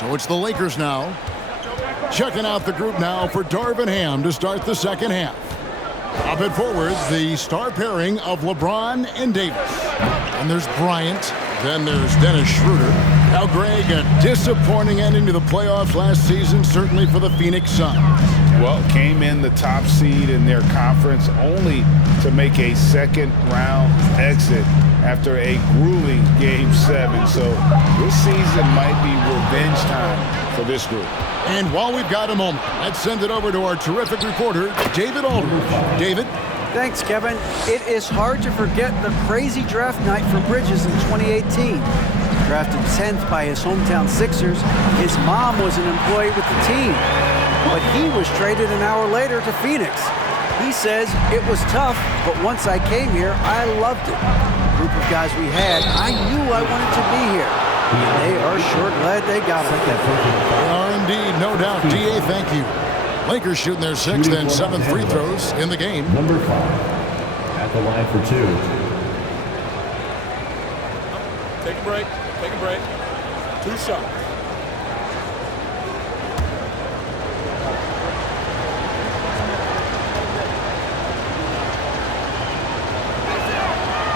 So it's the Lakers now. Checking out the group now for Darvin Ham to start the second half. Up and forward, the star pairing of LeBron and Davis. And there's Bryant. Then there's Dennis Schroeder. Now, Greg, a disappointing ending to the playoffs last season, certainly for the Phoenix Suns. Well, came in the top seed in their conference only to make a second-round exit after a grueling Game 7. So this season might be revenge time for this group. And while we've got a moment, let's send it over to our terrific reporter, David Aldridge. David? Thanks, Kevin. It is hard to forget the crazy draft night for Bridges in 2018. Drafted 10th by his hometown Sixers, his mom was an employee with the team. But he was traded an hour later to Phoenix. He says it was tough, but once I came here, I loved it. The group of guys we had, I knew I wanted to be here. And they are sure glad they got it. They are indeed, no doubt. D.A., thank you. Lakers shooting their sixth and seventh free throws in the game. Number 5 at the line for 2. Take a break. Take a break. 2 shots.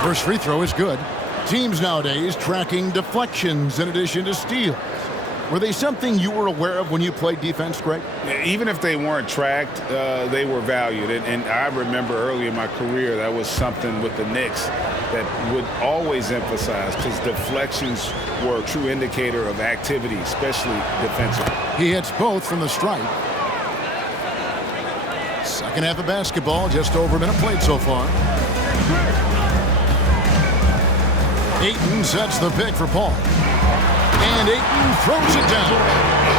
First free throw is good. Teams nowadays tracking deflections in addition to steals. Were they something you were aware of when you played defense, Greg? Even if they weren't tracked, they were valued. And I remember early in my career, that was something with the Knicks that would always emphasize, because deflections were a true indicator of activity, especially defensively. He hits both from the stripe. Second half of basketball, just over a minute played so far. Ayton sets the pick for Paul. And Ayton throws it down.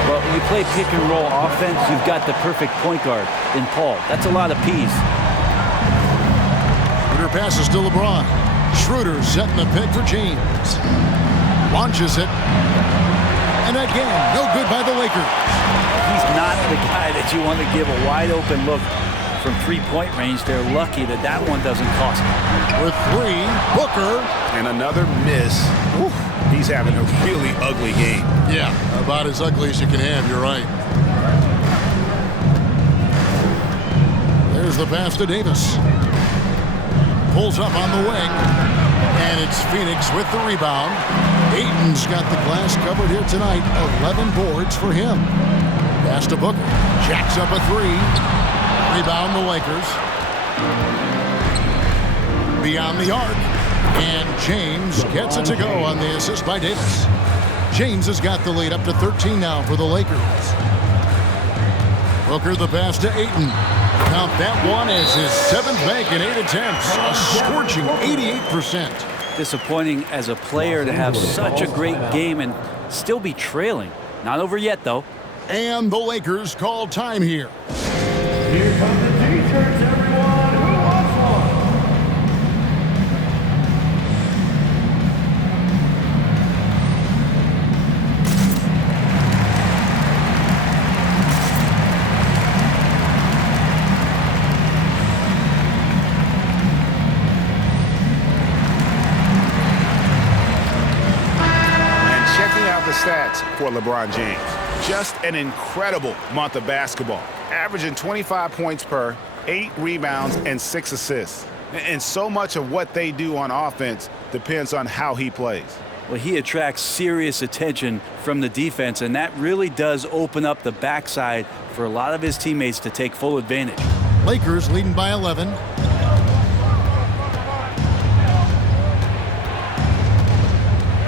Well, when you play pick and roll offense, you've got the perfect point guard in Paul. That's a lot of P's. Schroeder passes to LeBron. Schroeder setting the pick for James. Launches it. And again, no good by the Lakers. He's not the guy that you want to give a wide open look from three-point range. They're lucky that that one doesn't cost them. With 3, Booker. And another miss. Whew. He's having a really ugly game. Yeah, about as ugly as you can have, you're right. There's the pass to Davis. Pulls up on the wing. And it's Phoenix with the rebound. Ayton's got the glass covered here tonight. 11 boards for him. Pass to Booker. Jacks up a 3. Rebound the Lakers. Beyond the arc. And James gets it to go on the assist by Davis. James has got the lead up to 13 now for the Lakers. Booker the pass to Ayton. Count that one as his 7th make in 8 attempts. A scorching 88%. Disappointing as a player to have such a great game and still be trailing. Not over yet, though. And the Lakers call time here. Here come the T-shirts, everyone. Who wants one? And checking out the stats for LeBron James. Just an incredible month of basketball. Averaging 25 points per, 8 rebounds, and 6 assists. And so much of what they do on offense depends on how he plays. Well, he attracts serious attention from the defense, and that really does open up the backside for a lot of his teammates to take full advantage. Lakers leading by 11.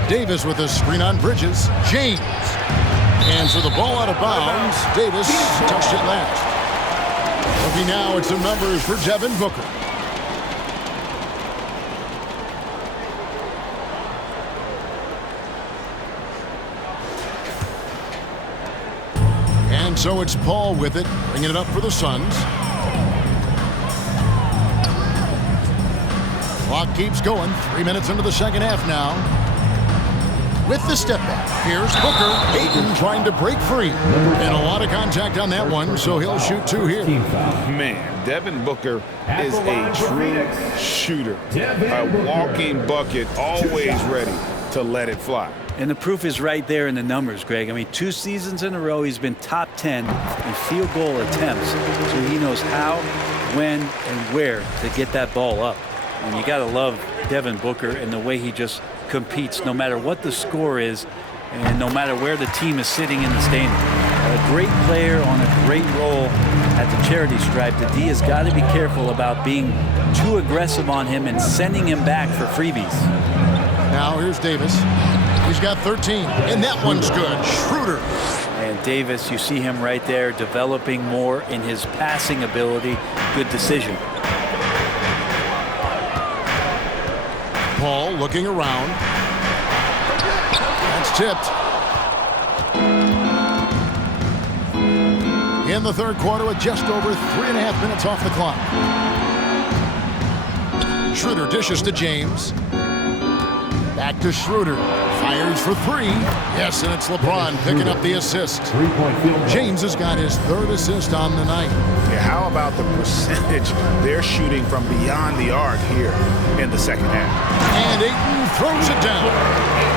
Davis with a screen on Bridges. James. And so the ball out of bounds. Davis touched it last. Looking now at some numbers for Devin Booker. And so it's Paul with it, bringing it up for the Suns. Clock keeps going. 3 minutes into the second half now. With the step back, here's Booker. Ayton trying to break free. And a lot of contact on that one, so he'll shoot 2 here. Man, Devin Booker is a true shooter. A walking bucket, always ready to let it fly. And the proof is right there in the numbers, Greg. I mean, 2 seasons in a row, he's been top 10 in field goal attempts. So he knows how, when, and where to get that ball up. And you got to love Devin Booker and the way he just competes no matter what the score is and no matter where the team is sitting in the standing. A great player on a great role at the charity stripe. The D has got to be careful about being too aggressive on him and sending him back for freebies. Now here's Davis. He's got 13, and that one's good. Schroeder. And Davis, you see him right there developing more in his passing ability. Good decision. Paul looking around. That's tipped. In the third quarter with just over 3.5 minutes off the clock. Schroeder dishes to James. Back to Schroeder. Fires for 3. Yes, and it's LeBron picking up the assist. James has got his 3rd assist on the night. Yeah, how about the percentage they're shooting from beyond the arc here in the second half? And Ayton throws it down.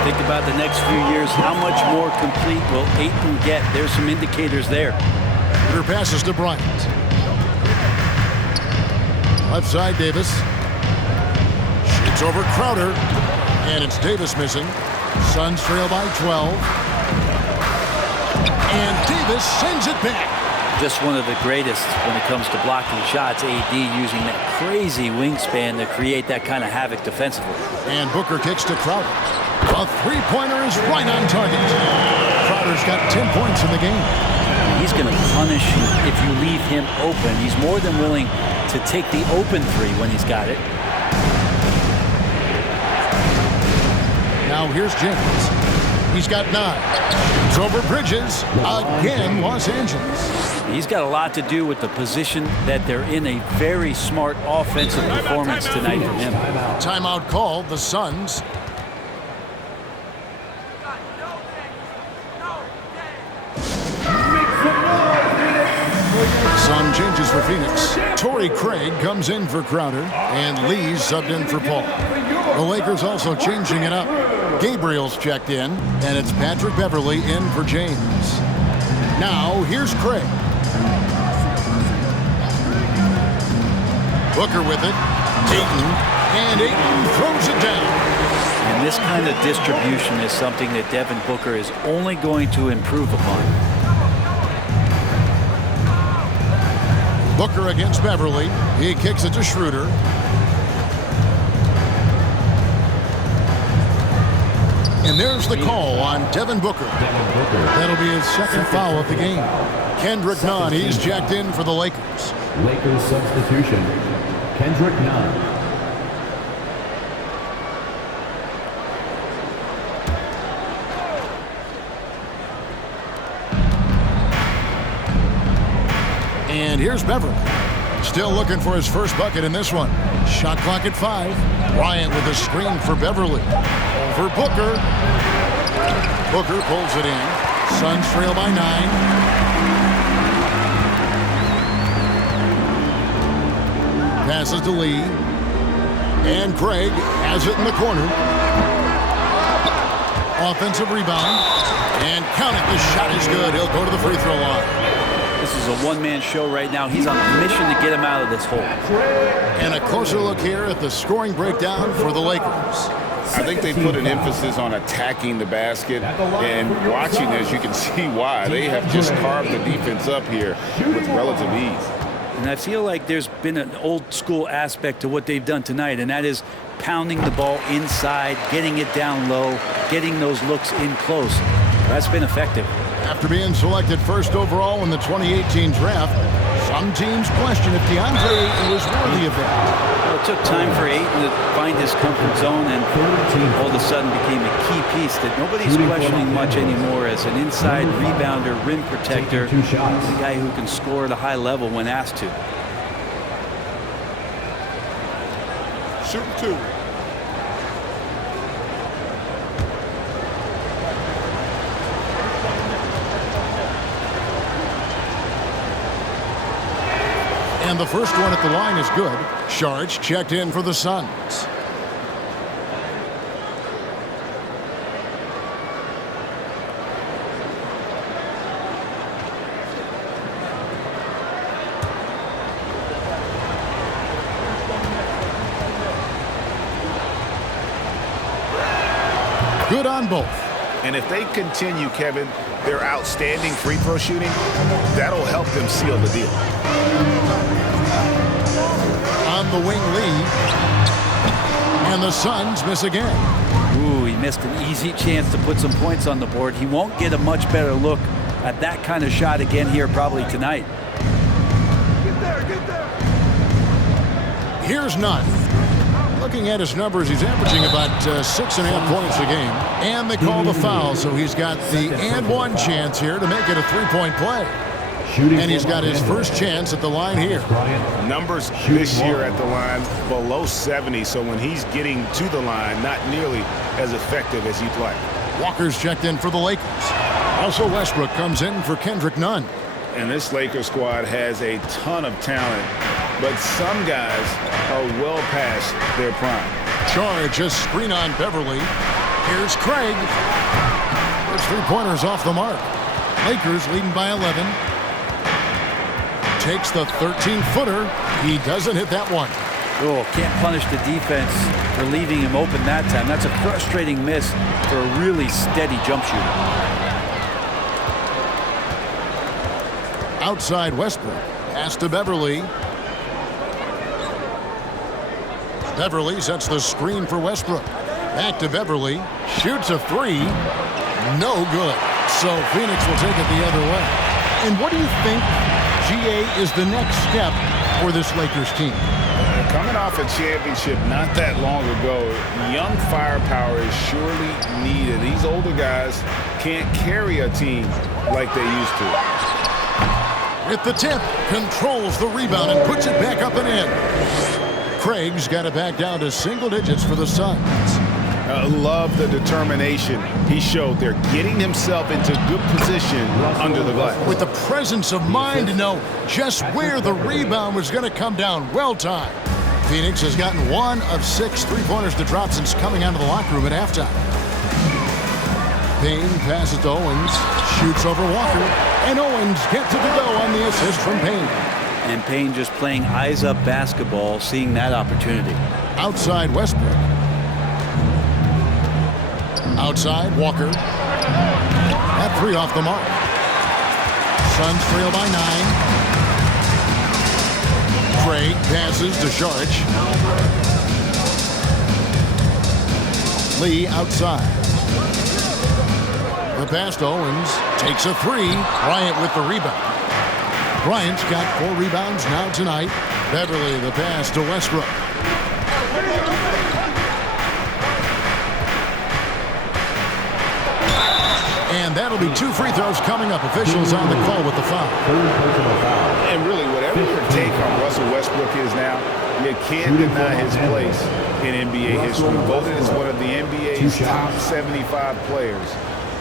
Think about the next few years. How much more complete will Ayton get? There's some indicators there. Schroeder passes to Bryant. Left side, Davis. Shoots over Crowder. And it's Davis missing. Suns trail by 12. And Davis sends it back. Just one of the greatest when it comes to blocking shots. AD using that crazy wingspan to create that kind of havoc defensively. And Booker kicks to Crowder. A 3-pointer is right on target. Crowder's got 10 points in the game. He's going to punish you if you leave him open. He's more than willing to take the open 3 when he's got it. Now here's James. He's got 9. It's over Bridges. Again, Los Angeles. He's got a lot to do with the position that they're in. A very smart offensive performance tonight from him. Timeout called. The Suns. Some changes for Phoenix. Torrey Craig comes in for Crowder, and Lee's subbed in for Paul. The Lakers also changing it up. Gabriel's checked in, and it's Patrick Beverly in for James. Now, here's Craig. Booker with it. Ayton, and Ayton throws it down. And this kind of distribution is something that Devin Booker is only going to improve upon. Booker against Beverly. He kicks it to Schroeder. And there's the call on Devin Booker. That'll be his 2nd foul of the game. Kendrick Nunn, he's checked in for the Lakers. Lakers substitution, Kendrick Nunn. And here's Beverly. Still looking for his first bucket in this one. Shot clock at 5. Bryant with a screen for Beverly. Over Booker. Booker pulls it in. Suns trail by 9. Passes to Lee. And Craig has it in the corner. Offensive rebound. And count it. The shot is good. He'll go to the free throw line. This is a one-man show right now. He's on a mission to get him out of this hole. And a closer look here at the scoring breakdown for the Lakers. I think they put an emphasis on attacking the basket, and watching this, you can see why. They have just carved the defense up here with relative ease. And I feel like there's been an old-school aspect to what they've done tonight, and that is pounding the ball inside, getting it down low, getting those looks in close. That's been effective. After being selected 1st overall in the 2018 draft, some teams question if DeAndre Ayton was worthy of that. Well, it took time for Ayton to find his comfort zone, and all of a sudden became a key piece that nobody's questioning much anymore as an inside rebounder, rim protector, a guy who can score at a high level when asked to. Shooting 2. And the first one at the line is good. Sharge checked in for the Suns. Good on both. And if they continue, Kevin, their outstanding free throw shooting, that'll help them seal the deal. On the wing, Lee. And the Suns miss again. Ooh, he missed an easy chance to put some points on the board. He won't get a much better look at that kind of shot again here probably tonight. Here's Nunn. Looking at his numbers, he's averaging about 6.5 points a game. And they call the foul, so he's got the and one chance here to make it a three-point play. And he's got his first chance at the line here. Numbers this year at the line below 70, so when he's getting to the line, not nearly as effective as you'd like. Walker's checked in for the Lakers. Also, Westbrook comes in for Kendrick Nunn. And this Lakers squad has a ton of talent, but some guys are well past their prime. Charge a screen on Beverly. Here's Craig. There's three-pointers off the mark. Lakers leading by 11. Takes the 13-footer. He doesn't hit that one. Oh, can't punish the defense for leaving him open that time. That's a frustrating miss for a really steady jump shooter. Outside Westbrook. Pass to Beverly. Beverly sets the screen for Westbrook. Back to Beverly. Shoots a three. No good. So Phoenix will take it the other way. And what do you think, GA, is the next step for this Lakers team? Coming off a championship not that long ago, young firepower is surely needed. These older guys can't carry a team like they used to. At the tip, controls the rebound and puts it back up and in. Craig's got it back down to single digits for the Suns. Love the determination he showed there, getting himself into good position under the glass. With the presence of mind to know just where the rebound was going to come down. Well timed. Phoenix has gotten 1 of 6 three-pointers to drop since coming out of the locker room at halftime. Payne passes to Owens, shoots over Walker, and Owens gets it to go on the assist from Payne. And Payne just playing eyes-up basketball, seeing that opportunity. Outside Westbrook. Outside Walker. That three off the mark. Suns trail by 9. Craig passes to Saric. Lee outside. The pass to Owens. Takes a three. Bryant with the rebound. Bryant's got 4 rebounds now tonight. Beverly the pass to Westbrook. And that'll be 2 free throws coming up. Officials on the call with the foul. And really, whatever your take on Russell Westbrook is now, you can't deny his place in NBA history. Voted as one of the NBA's top 75 players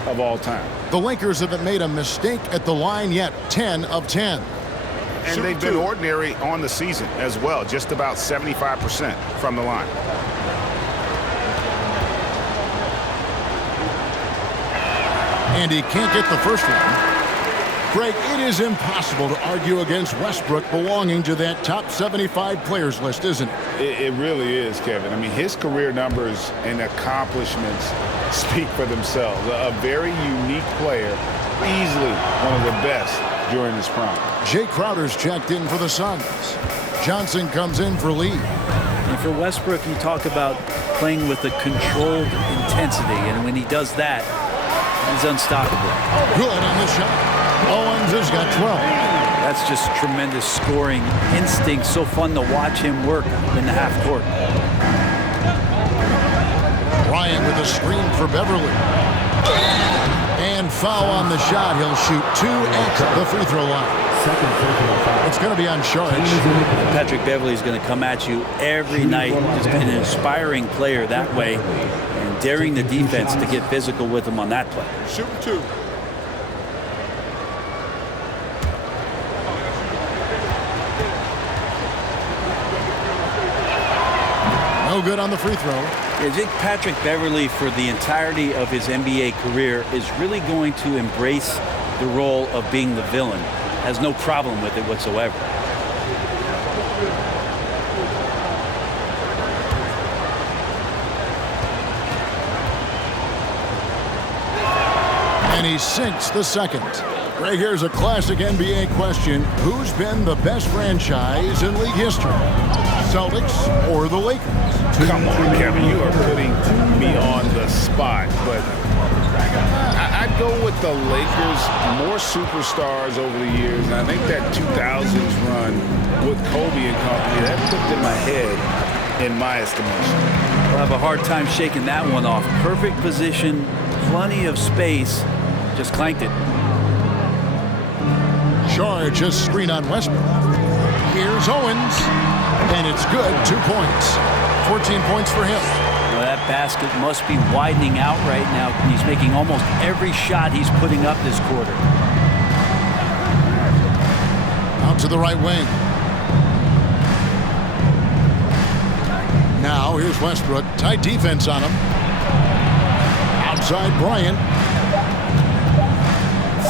of all time. The Lakers haven't made a mistake at the line yet. 10 of 10. And they've been ordinary on the season as well, just about 75% from the line. And he can't get the first one. Greg, it is impossible to argue against Westbrook belonging to that top 75 players list, isn't it? It really is, Kevin. I mean, his career numbers and accomplishments speak for themselves. A very unique player, easily one of the best during his prime. Jay Crowder's checked in for the Suns. Johnson comes in for Lee. And for Westbrook, you talk about playing with a controlled intensity, and when he does that, he's unstoppable. Good on the shot. Owens has got 12. That's just tremendous scoring instinct. So fun to watch him work in the half court. Bryant with a screen for Beverly. And foul on the shot. He'll shoot 2 at the free throw line. It's going to be on Saric. Patrick Beverly is going to come at you every night. Just an inspiring player that way, and daring the defense to get physical with him on that play. Shooting 2. No good on the free throw. I think Patrick Beverly, for the entirety of his NBA career, is really going to embrace the role of being the villain. Has no problem with it whatsoever. And he sinks the second. Greg, here's a classic NBA question. Who's been the best franchise in league history? Celtics or the Lakers? Come on, Kevin, you are putting me on the spot, but I'd go with the Lakers. More superstars over the years, and I think that 2000s run with Kobe and company, that put them ahead in my estimation. We'll have a hard time shaking that one off. Perfect position, plenty of space, just clanked it. Charge a screen on Westbrook. Here's Owens, and it's good. 2 points. 14 points for him. Well, that basket must be widening out right now. He's making almost every shot he's putting up this quarter. Out to the right wing. Now here's Westbrook. Tight defense on him. Outside Bryant.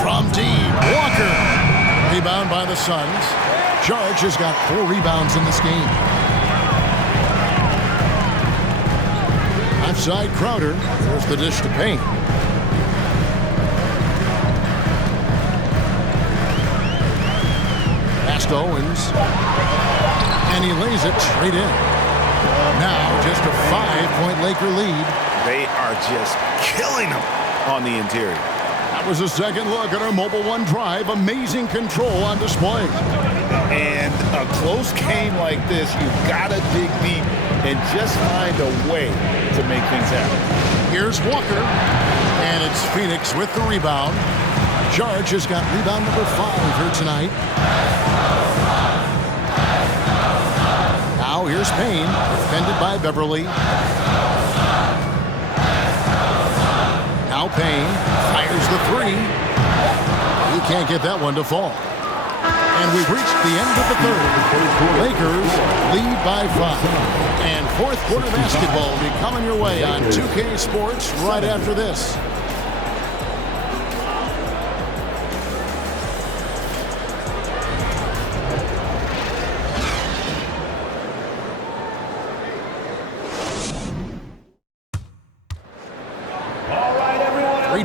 From deep. Walker. Rebound by the Suns. Charge has got 4 rebounds in this game. Outside Crowder. There's the dish to Payne. Past Owens. And he lays it straight in. Now just a 5-point Laker lead. They are just killing them on the interior. That was a second look at our Mobile One drive. Amazing control on display. And a close game like this, you've got to dig deep and just find a way to make things happen. Here's Walker. And it's Phoenix with the rebound. Charge has got rebound number 5 here tonight. Now here's Payne. Defended by Beverly. Now Payne fires the 3. He can't get that one to fall. And we've reached the end of the third. Lakers lead by 5. And fourth quarter basketball will be coming your way on 2K Sports right after this.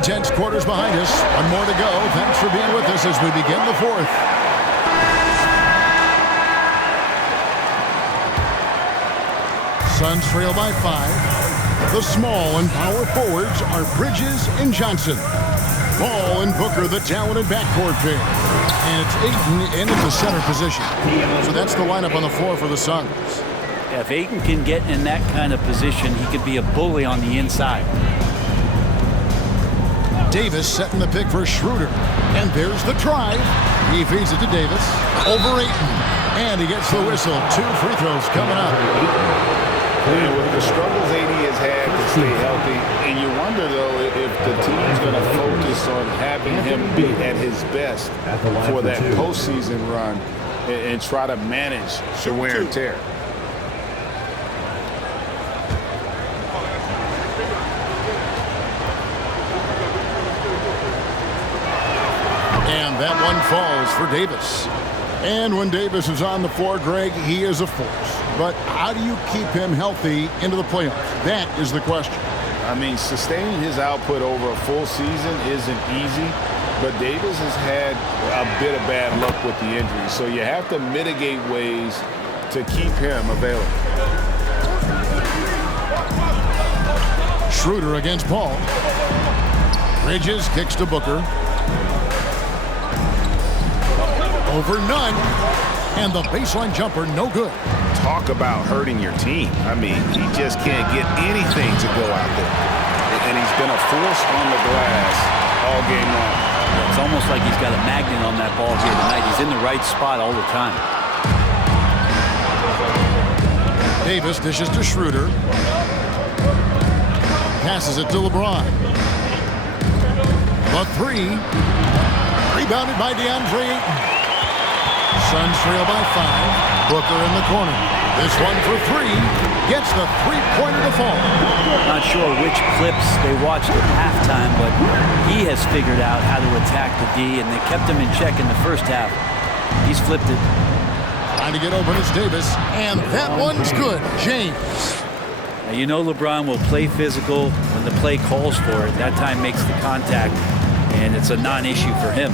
Tense quarters behind us. One more to go. Thanks for being with us as we begin the fourth. Suns trail by 5. The small and power forwards are Bridges and Johnson. Ball and Booker, the talented backcourt pair. And it's Ayton in at the center position. So that's the lineup on the floor for the Suns. Yeah, if Ayton can get in that kind of position, he could be a bully on the inside. Davis setting the pick for Schroeder. And there's the drive. He feeds it to Davis. Over Ayton. And he gets the whistle. 2 free throws coming up. And with the struggles AD has had to stay healthy, and you wonder, though, if the team's going to focus on having him be at his best for that postseason run and try to manage the wear and tear. And that one falls for Davis. And when Davis is on the floor, Greg, he is a force. But how do you keep him healthy into the playoffs? That is the question. I mean, sustaining his output over a full season isn't easy, but Davis has had a bit of bad luck with the injury. So you have to mitigate ways to keep him available. Schroeder against Paul. Bridges kicks to Booker. Over Nunn. And the baseline jumper, no good. Talk about hurting your team. I mean, he just can't get anything to go out there. And he's been a force on the glass all game long. It's almost like he's got a magnet on that ball here tonight. He's in the right spot all the time. Davis dishes to Schroeder. Passes it to LeBron. The 3. Rebounded by DeAndre Ayton. Suns trail by 5. Booker in the corner. This one for 3. Gets the 3-pointer to fall. Not sure which clips they watched at halftime, but he has figured out how to attack the D, and they kept him in check in the first half. He's flipped it. Trying to get open is Davis, and that one's good. James. Now, you know LeBron will play physical when the play calls for it. That time makes the contact. and it's a non-issue for him.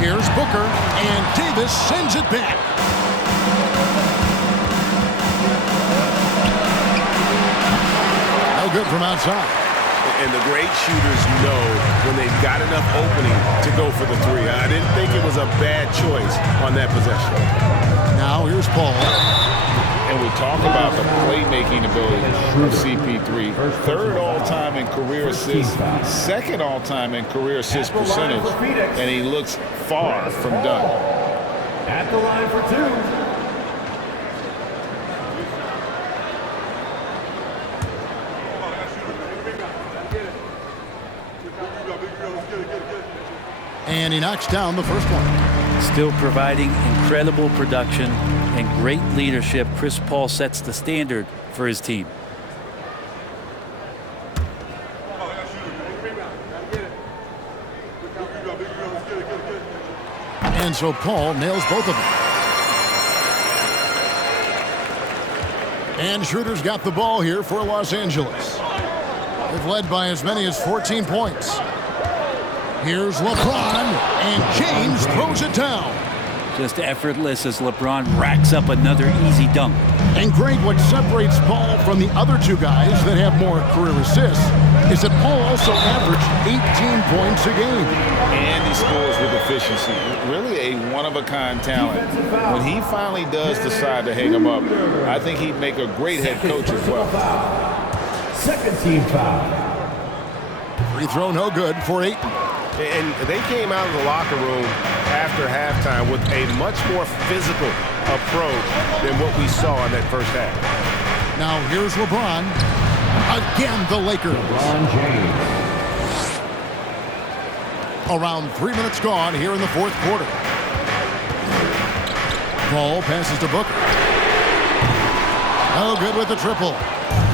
Here's Booker, and Davis sends it back. No good from outside. And the great shooters know when they've got enough opening to go for the three. I didn't think it was a bad choice on that possession. Now here's Paul. And we talk about the playmaking ability of CP3. Third all-time in career assists, second all-time in career assist percentage, and he looks far from done. At the line for two. And he knocks down the first one. Still providing incredible production and great leadership, Chris Paul sets the standard for his team. And so Paul nails both of them. And Schroeder's got the ball here for Los Angeles. They've led by as many as 14 points. Here's LeBron, and James throws it down. Just effortless as LeBron racks up another easy dunk. And Greg, what separates Paul from the other two guys that have more career assists is that Paul also averaged 18 points a game. And he scores with efficiency. Really a one-of-a-kind talent. When he finally does decide to hang him up, I think he'd make a great head coach as well. Second team foul. Free throw no good for Ayton. And they came out of the locker room after halftime with a much more physical approach than what we saw in that first half. Now here's LeBron. Again, the Lakers. LeBron James. Around 3 minutes gone here in the fourth quarter. Paul passes to Booker. No good with the triple.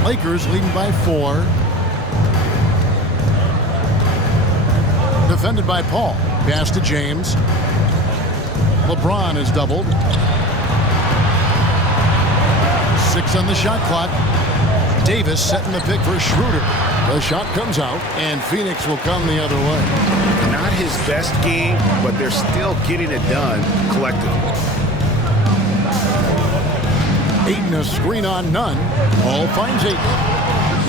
Lakers leading by 4. Defended by Paul. Pass to James. LeBron is doubled. 6 on the shot clock. Davis setting the pick for Schroeder. The shot comes out, and Phoenix will come the other way. Not his best game, but they're still getting it done collectively. Ayton a screen on none. Paul finds Ayton.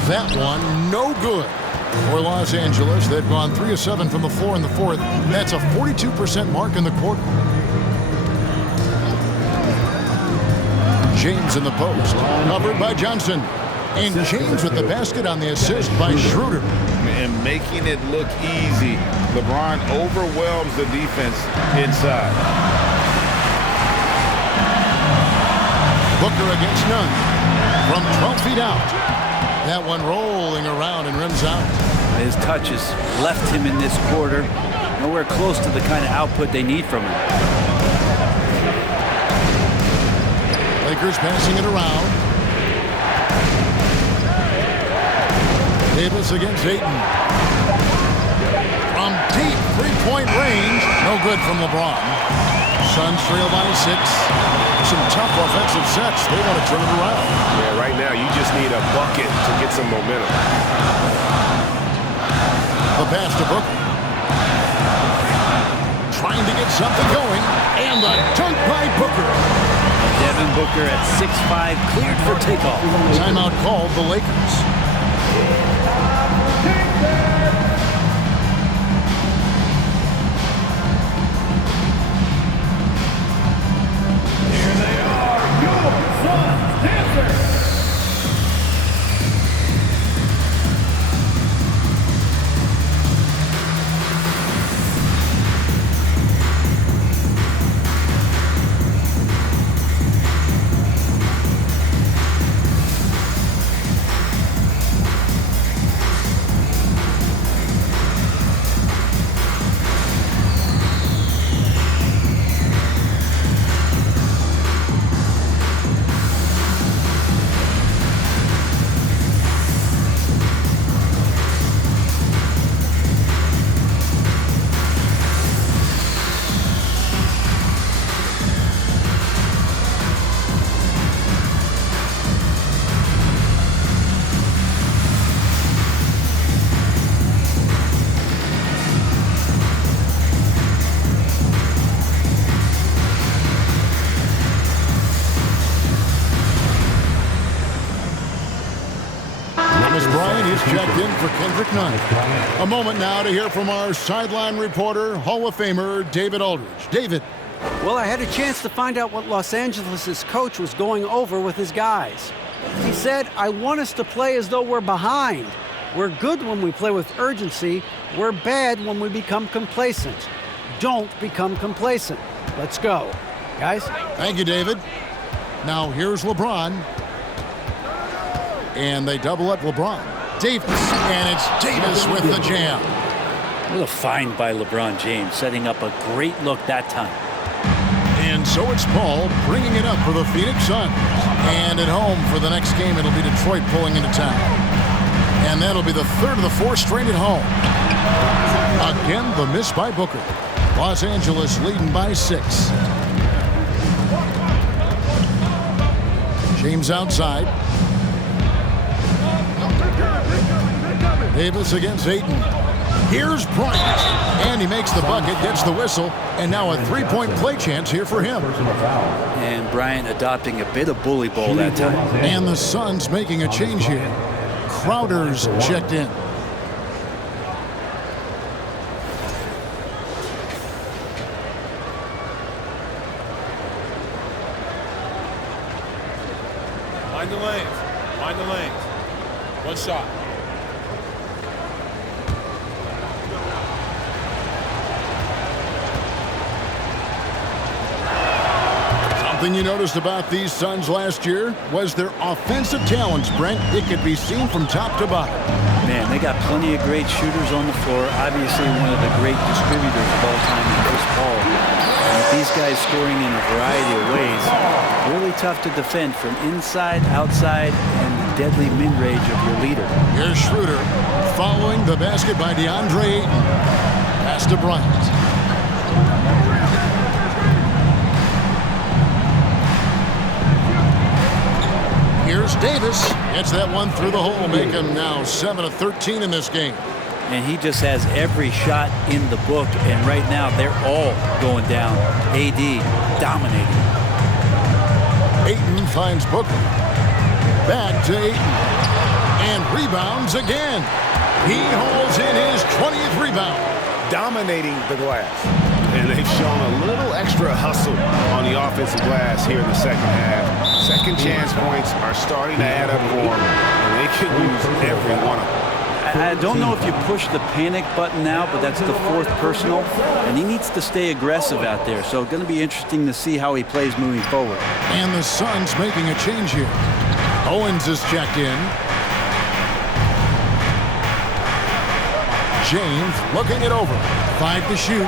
That one no good. For Los Angeles, they've gone 3 of 7 from the floor in the fourth. That's a 42% mark in the quarter. James in the post, covered by Johnson. And James with the basket on the assist by Schroeder. And making it look easy. LeBron overwhelms the defense inside. Booker against none. From 12 feet out. That one rolling around and rims out. His touches left him in this quarter. Nowhere close to the kind of output they need from him. Lakers passing it around. Davis against Ayton. From deep three-point range. No good from LeBron. Suns trail by 6. Some tough offensive sets. They want to turn it around. Yeah, right now you just need a bucket to get some momentum. The pass to Booker. Trying to get something going. And the dunk by Booker. Devin Booker at 6'5", cleared for takeoff. Timeout called the Lakers. Here they are, your Suns dancers. for Kendrick Nunn. A moment now to hear from our sideline reporter, Hall of Famer David Aldridge. David. Well, I had a chance to find out what Los Angeles' coach was going over with his guys. He said, I want us to play as though we're behind. We're good when we play with urgency. We're bad when we become complacent. Don't become complacent. Let's go. Guys? Thank you, David. Now here's LeBron. And they double up LeBron. Davis. And it's Davis with the jam. What a find by LeBron James, setting up a great look that time. And so it's Paul bringing it up for the Phoenix Suns. And at home for the next game, it'll be Detroit pulling into town. And that'll be the third of the four straight at home. Again, the miss by Booker. Los Angeles leading by 6. James outside. Davis against Ayton. Here's Bryant. And he makes the bucket, gets the whistle, and now a three-point play chance here for him. And Bryant adopting a bit of bully ball that time. And the Suns making a change here. Crowder's checked in. Mind the lanes. Mind the lanes. One shot. Something you noticed about these Suns last year was their offensive talents, Brent. It could be seen from top to bottom. Man, they got plenty of great shooters on the floor. Obviously, one of the great distributors of all time in Chris Paul. And with these guys scoring in a variety of ways, really tough to defend from inside, outside, and the deadly mid-range of your leader. Here's Schroeder following the basket by DeAndre Ayton. Pass to Bryant. Here's Davis. Gets that one through the hole, make him now 7 of 13 in this game. And he just has every shot in the book, and right now they're all going down. AD dominating. Ayton finds Booker. Back to Ayton. And rebounds again. He hauls in his 20th rebound. Dominating the glass. And they've shown a little extra hustle on the offensive glass here in the second half. Second chance points are starting to add up for them, and they could use every one of them. I don't know if you push the panic button now, but that's the fourth personal, and he needs to stay aggressive out there. So going to be interesting to see how he plays moving forward. And the Suns making a change here. Owens is checked in. James looking it over. 5 to shoot.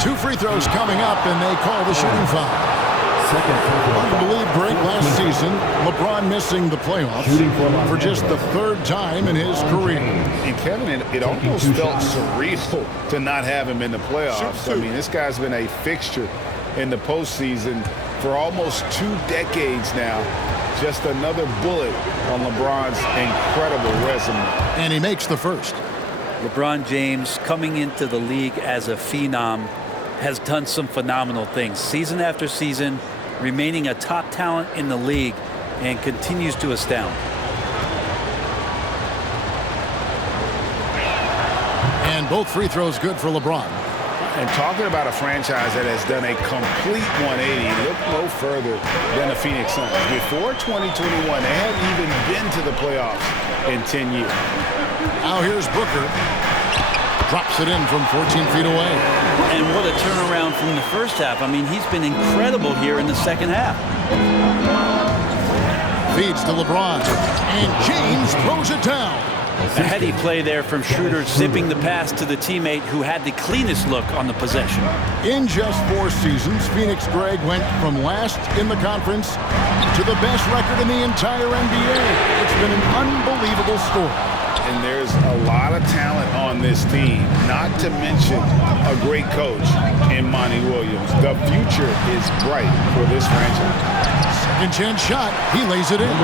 2 free throws coming up, and they call the shooting foul. Hard to believe, Greg, last season, LeBron missing the playoffs for just the 3rd time in his career. And Kevin, it almost felt surreal to not have him in the playoffs. I mean, this guy's been a fixture in the postseason for almost 2 decades now. Just another bullet on LeBron's incredible resume. And he makes the first. LeBron James, coming into the league as a phenom, has done some phenomenal things. Season after season, remaining a top talent in the league, and continues to astound. And both free throws good for LeBron. And talking about a franchise that has done a complete 180, look no further than the Phoenix Suns. Before 2021, they hadn't even been to the playoffs in 10 years. Now here's Booker. Drops it in from 14 feet away. And what a turnaround from the first half. I mean, he's been incredible here in the second half. Feeds to LeBron. And James throws it down. A heady play there from Schroeder, zipping the pass to the teammate who had the cleanest look on the possession. In just 4 seasons, Phoenix, Greg, went from last in the conference to the best record in the entire NBA. It's been an unbelievable story. And there's a lot of talent on this team, not to mention a great coach in Monty Williams. The future is bright for this franchise. Second chance shot. He lays it in.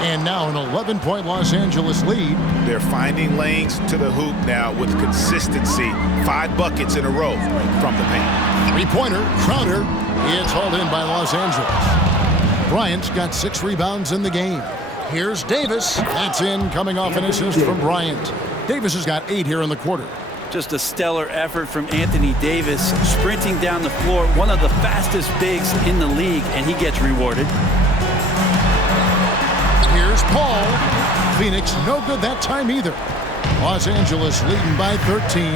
And now an 11-point Los Angeles lead. They're finding lanes to the hoop now with consistency. 5 buckets in a row from the paint. 3-pointer, Crowder. It's hauled in by Los Angeles. Bryant's got 6 rebounds in the game. Here's Davis. That's in, coming off an assist from Bryant. Davis has got 8 here in the quarter. Just a stellar effort from Anthony Davis, sprinting down the floor, one of the fastest bigs in the league, and he gets rewarded. Here's Paul. Phoenix no good that time either. Los Angeles leading by 13.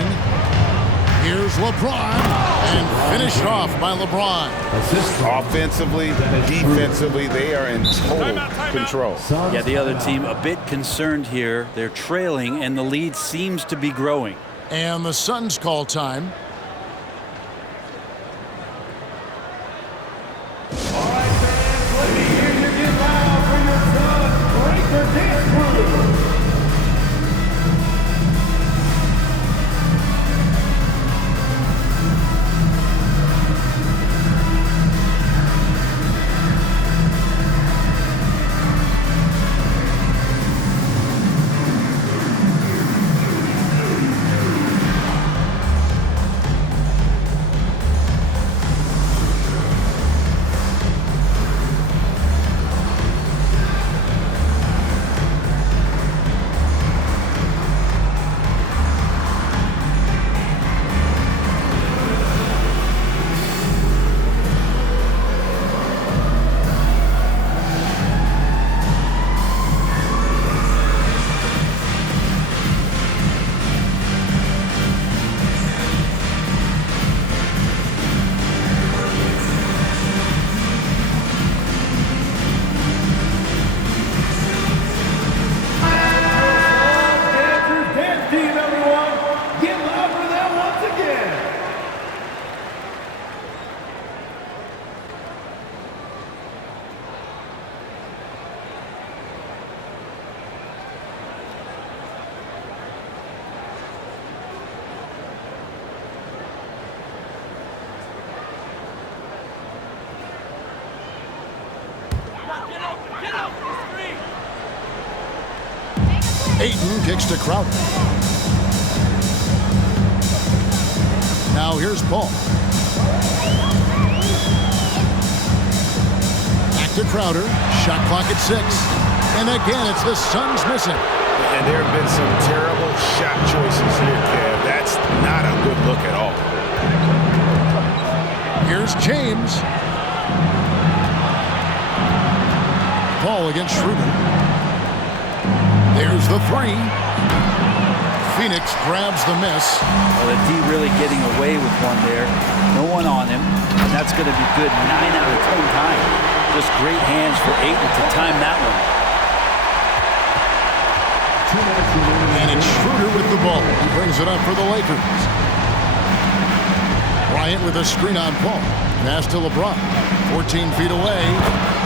Here's LeBron, and finished off by LeBron. Offensively, defensively, they are in total control. Yeah, the other team a bit concerned here. They're trailing, and the lead seems to be growing. And the Suns call time. All right, fans, let me hear you get loud for your son, Breaker Dance Crew. Ayton kicks to Crowder. Now here's Paul. Back to Crowder. Shot clock at 6. And again, it's the Suns missing. And there have been some terrible shot choices here, Kev. That's not a good look at all. Here's James. Paul against Schroeder. There's the 3. Phoenix grabs the miss. Well, the D really getting away with one there. No one on him. And that's going to be good 9 out of 10 times. Just great hands for Ayton to time that one. And it's Schroeder with the ball. He brings it up for the Lakers. Bryant with a screen on Paul. Pass to LeBron. 14 feet away.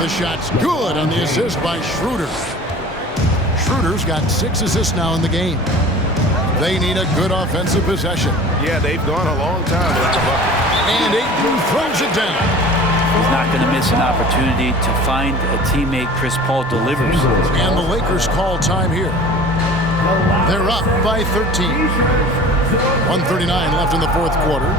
The shot's good on the assist by Schroeder. Schroeder's got 6 assists now in the game. They need a good offensive possession. Yeah, they've gone a long time without a bucket. And Ayton throws it down. He's not going to miss an opportunity to find a teammate. Chris Paul delivers. And the Lakers call time here. They're up by 13. 1:39 left in the fourth quarter.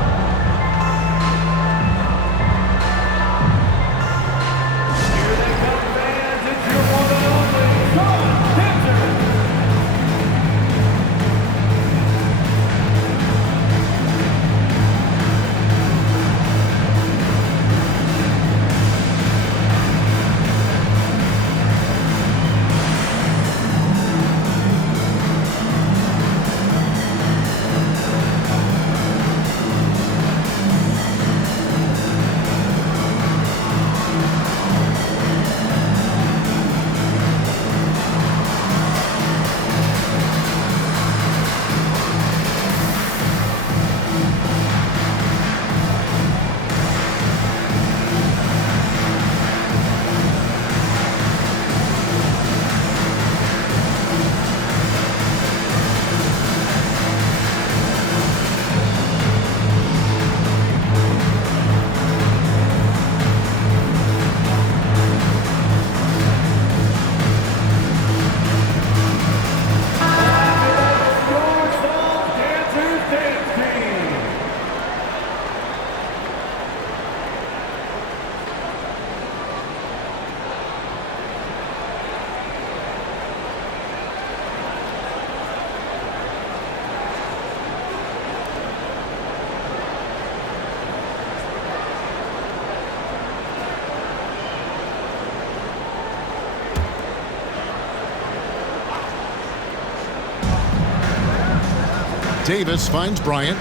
Davis finds Bryant.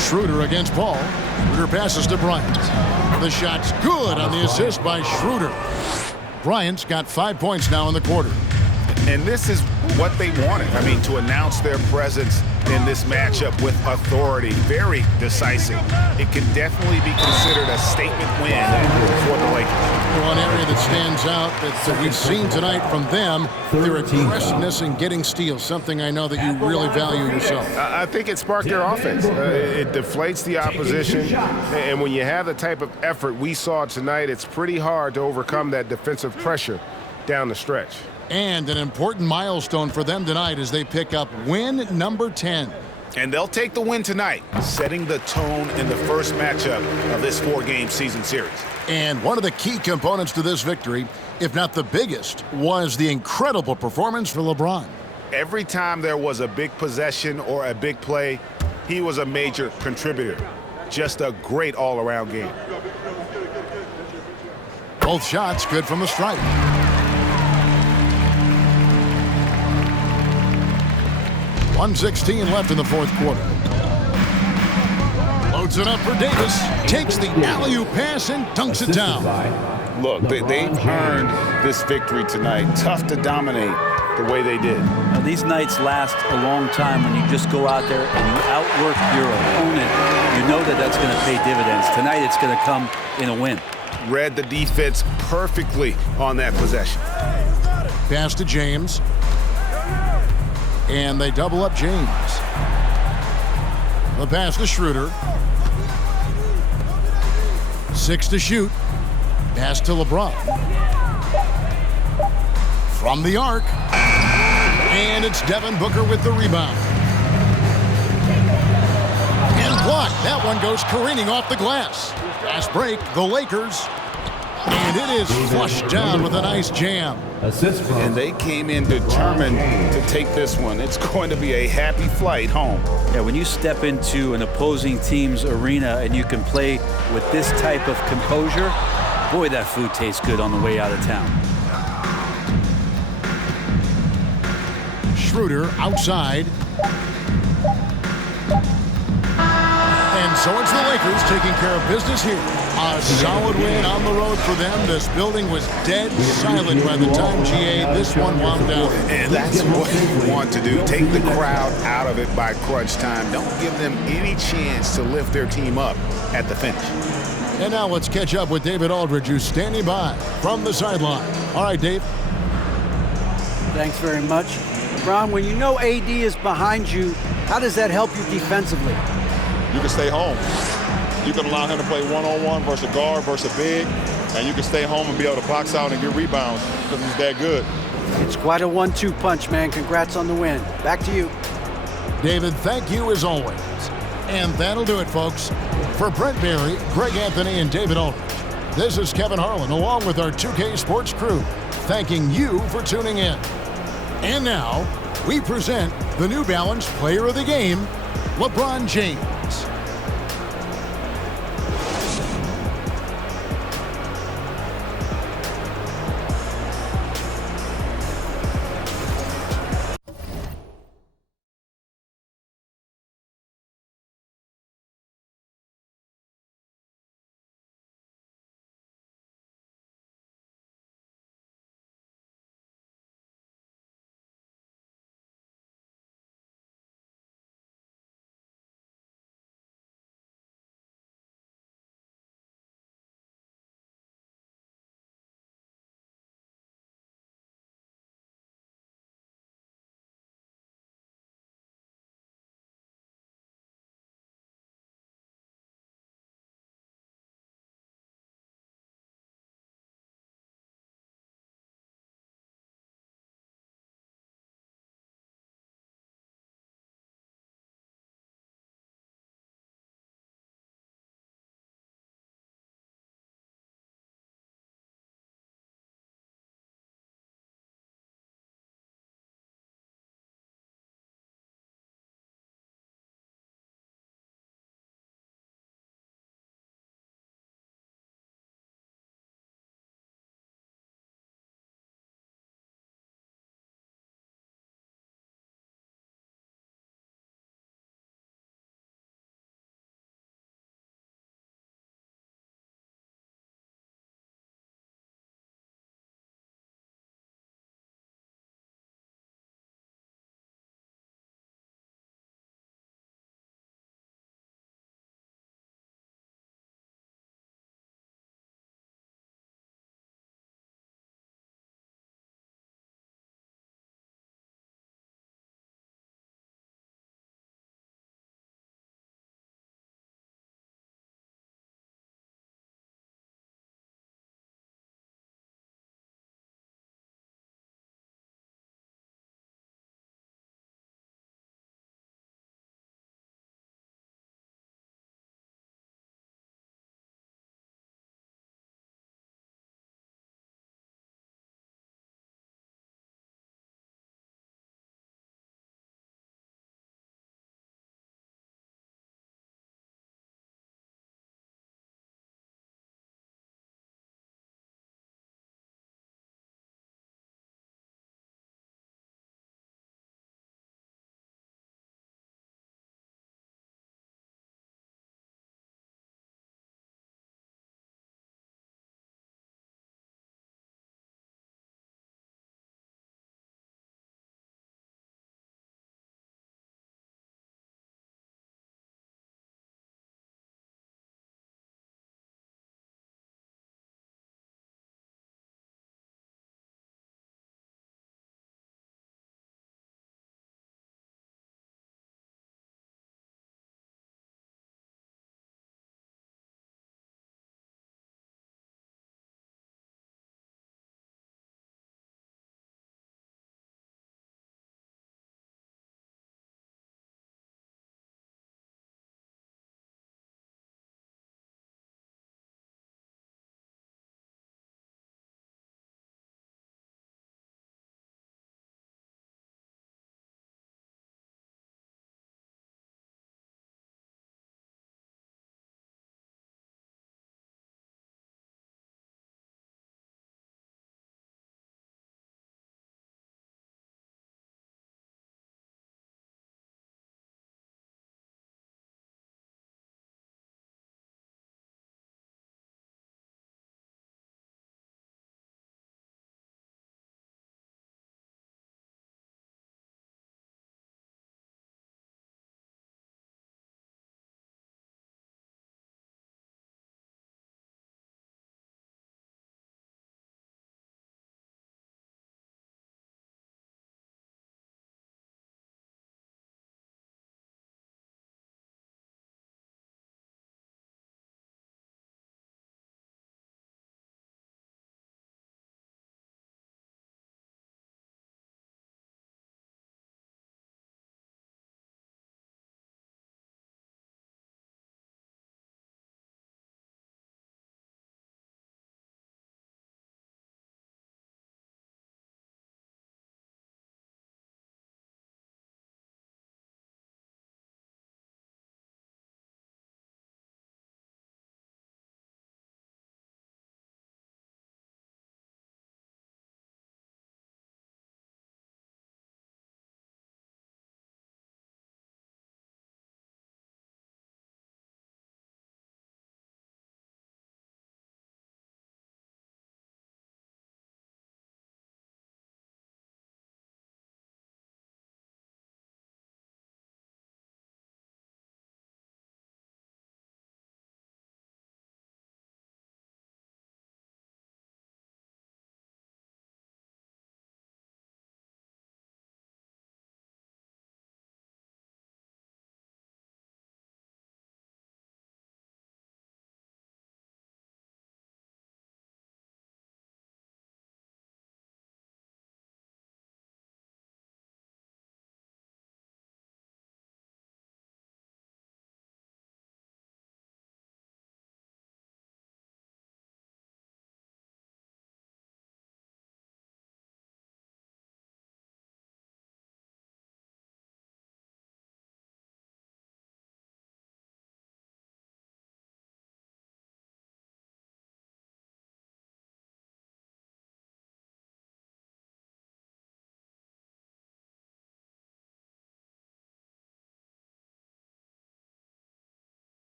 Schroeder against Paul. Schroeder passes to Bryant. The shot's good on the assist by Schroeder. Bryant's got 5 points now in the quarter. And this is what they wanted. I mean, to announce their presence in this matchup with authority, very decisive. It can definitely be considered a statement win for the Lakers. One area that stands out that we've seen tonight from them, their aggressiveness in getting steals, something I know that you really value yourself. I think it sparked their offense. It deflates the opposition, and when you have the type of effort we saw tonight, it's pretty hard to overcome that defensive pressure down the stretch. And an important milestone for them tonight as they pick up win number 10. And they'll take the win tonight, setting the tone in the first matchup of this 4-game season series. And one of the key components to this victory, if not the biggest, was the incredible performance for LeBron. Every time there was a big possession or a big play, he was a major contributor. Just a great all-around game. Both shots good from the stripe. 1:16 left in the fourth quarter. Loads it up for Davis. Takes the alley-oop pass and dunks it down. Look, they've earned this victory tonight. Tough to dominate the way they did. Now, these nights last a long time when you just go out there and you outwork your opponent. You know that that's going to pay dividends. Tonight it's going to come in a win. Read the defense perfectly on that possession. Pass to James. And they double up James. The pass to Schroeder. 6 to shoot. Pass to LeBron. From the arc. And it's Devin Booker with the rebound. And blocked. That one goes careening off the glass. Fast break, the Lakers. And it is flushed down with a nice jam. And they came in determined to take this one. It's going to be a happy flight home. Yeah, when you step into an opposing team's arena and you can play with this type of composure, boy, that food tastes good on the way out of town. Schroeder outside. And so it's the Lakers taking care of business here. A solid win on the road for them. This building was dead silent by the time this one wound down. And that's what you want to do. Take the crowd out of it by crunch time. Don't give them any chance to lift their team up at the finish. And now let's catch up with David Aldridge, who's standing by from the sideline. All right, Dave. Thanks very much. Ron, when you know AD is behind you, how does that help you defensively? You can stay home. You can allow him to play one-on-one versus a guard versus a big, and you can stay home and be able to box out and get rebounds because he's that good. It's quite a 1-2 punch, man. Congrats on the win. Back to you. David, thank you as always. And that'll do it, folks. For Brent Barry, Greg Anthony, and David Aldridge, this is Kevin Harlan along with our 2K Sports crew, thanking you for tuning in. And now, we present the New Balance Player of the Game, LeBron James.